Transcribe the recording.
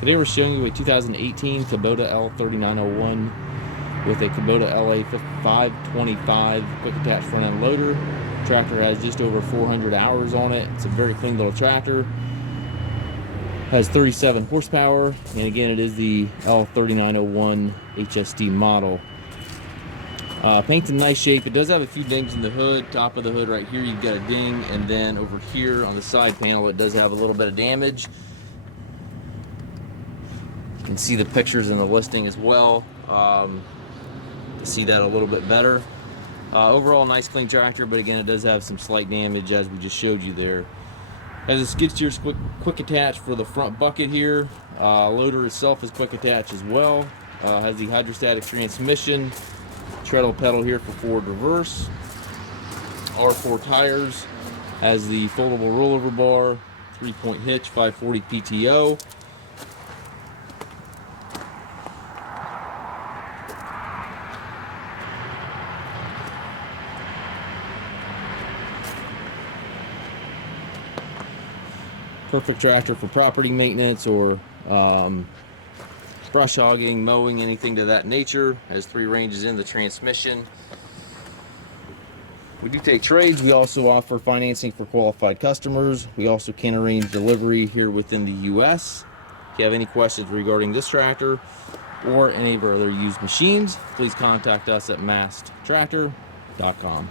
Today we're showing you a 2018 Kubota L3901 with a Kubota LA525 quick attach front end loader. Tractor has just over 400 hours on it. It's a very clean little tractor. Has 37 horsepower, and again it is the L3901 HST model. Paint's in nice shape. It does have a few dings in the hood. Top of the hood right here you've got a ding, and then over here on the side panel it does have a little bit of damage. You can see the pictures in the listing as well to see that a little bit better. Overall nice clean tractor, but again it does have some slight damage as we just showed you there. Has a skid steer quick attach for the front bucket here. Loader itself is quick attach as well. Has the hydrostatic transmission, treadle pedal here for forward reverse, R4 tires, has the foldable rollover bar, 3-point hitch, 540 PTO. Perfect tractor for property maintenance or brush hogging, mowing, anything to that nature. Has 3 ranges in the transmission. We do take trades. We also offer financing for qualified customers. We also can arrange delivery here within the US. If you have any questions regarding this tractor or any of our other used machines, please contact us at masttractor.com.